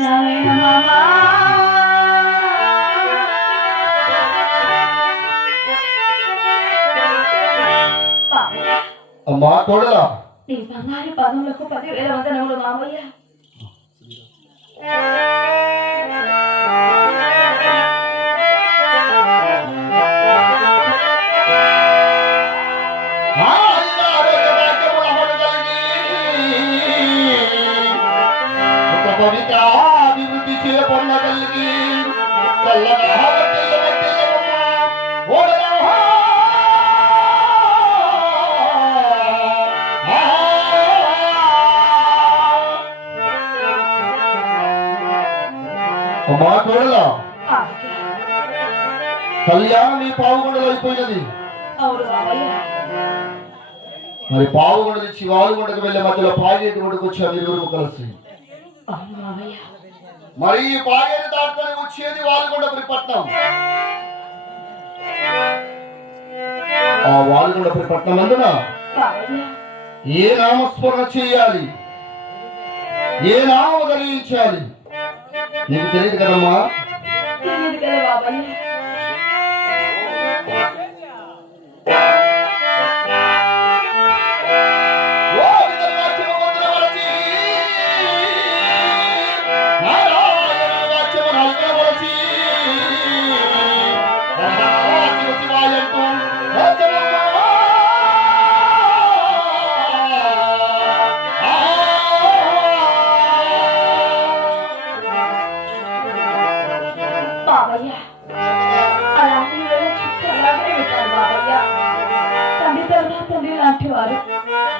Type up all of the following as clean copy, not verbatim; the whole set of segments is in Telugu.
నారాయణ మామా అమ్మా తోడలా నీ బంగారు పదములకు 10,000 వందనములు మామయ్య. అభివృద్ధి చేయబడగలిగి చల్లగా అమ్మా తోడలా కళ్యాణం ఈ పావుగొండలో అయిపోయినది. మరి పావుగొండ నుంచి వాలుగొండకు వెళ్ళే మధ్యలో పాగేటి ఒడ్డుకు వచ్చారు ఇరువురు కలిసి. మరి ఈ పాగేటి దాటుకొని వచ్చేది వాలుగొండపురి పట్నం. ఆ వాలుగొండపురి పట్నం అందున ఏ నామస్మరణ చేయాలి, ఏ నామం ధరించాలి నీకు తెలియదు కదమ్మా. తెలియదు కదా బాబాయ్.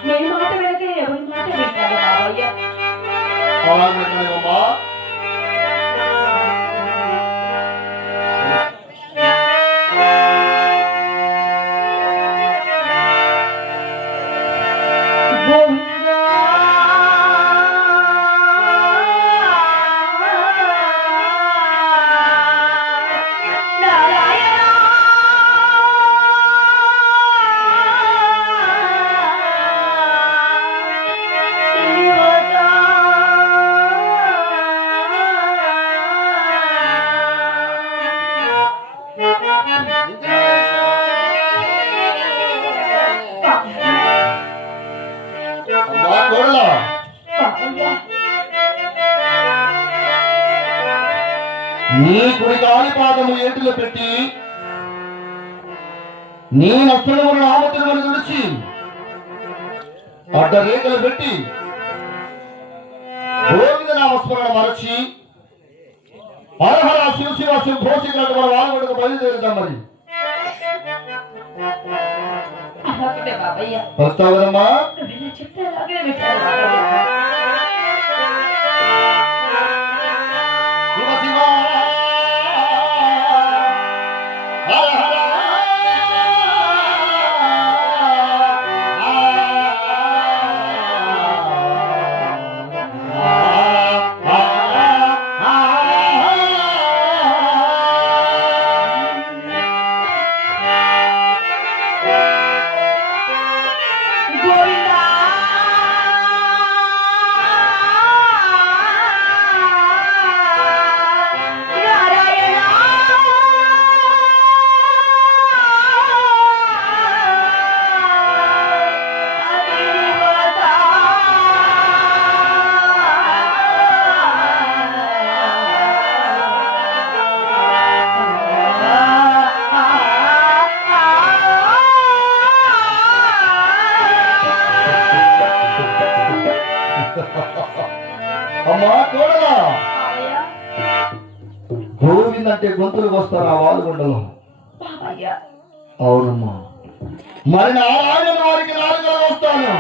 నేను మాట వెనక ఎవరి మాట వింటారు బాబయ్య. నీ కుడి కాలి పాదము ఏటిలో పెట్టి నీ నష్టములను ఆమతులను తుడిచి అడ్డ రేఖలు పెట్టి గోవింద నామస్మరణ మరచి హరహర శివ శివ శివ ఘోషించినట్టు మన వాలుగొండకు బయలుదేరుతాం. మరి వస్తావు కదమ్మా. శివ శివ అమ్మా తోడలా గోవింద్ అంటే గొంతులకు వస్తారు ఆ వాలుగొండలో. అవునమ్మా. మరి నారాయణ వారికి నాలుగలో వస్తాను.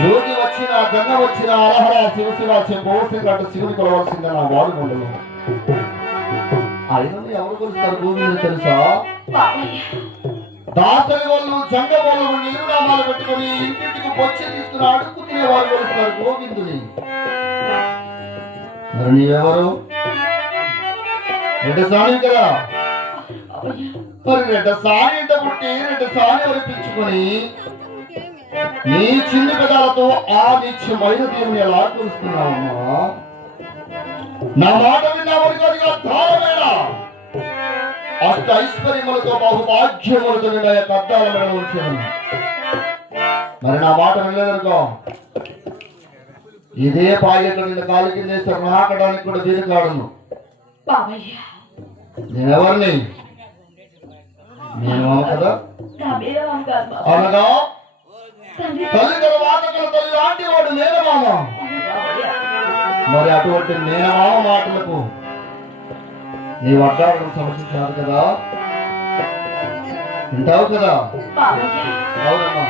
జ్యోతి వచ్చిన జంగ వచ్చిన అరహర శివ శివ శివసింగట్టు శివుని కొలవలసిందే నా వాలుగొండలో. ఆయన ఎవరు కొలుస్తారు గోవిందుడు తెలుసా? దాసరి వాళ్ళు జంగ వాళ్ళు నీరునామాలు పెట్టుకుని ఇంటింటికి బొచ్చి తీసుకుని అడుక్కు తినేవారు కొలుస్తారు గోవిందుని. మరి నీవెవరు? రెడ్డ స్వామి కదా. మరి రెడ్డ స్వామి ఇంట పుట్టి రెడ్డ స్వామి వరిపించుకొని నీ చిన్ని పెదాలతో ఆ నిత్యమైన దేవుని ఎలా కొలుస్తున్నావమ్మా? నా మాట విన్నామని కనుక దానమేడ అష్ట ఐశ్వర్యములతో బహుభాగ్యములతో నిన్న కద్దాల మేడ ఉంచాను. మరి నా మాట వినలేదనుకో, ఇదే పాయట్లో నిన్న కాలు కింద వేస్తే నాకడానికి కూడా వీలు కాడను. బాబయ్య నేనెవరిని? నేను కదా అనగా తల్లి తర్వాత తల్లి లాంటి వాడు మేనమామ. మరి అటువంటి మేనమామ మాటలకు నీ వడ్డాడు సమస్య కాదు కదా, వింటావు కదా? అవునమ్మా.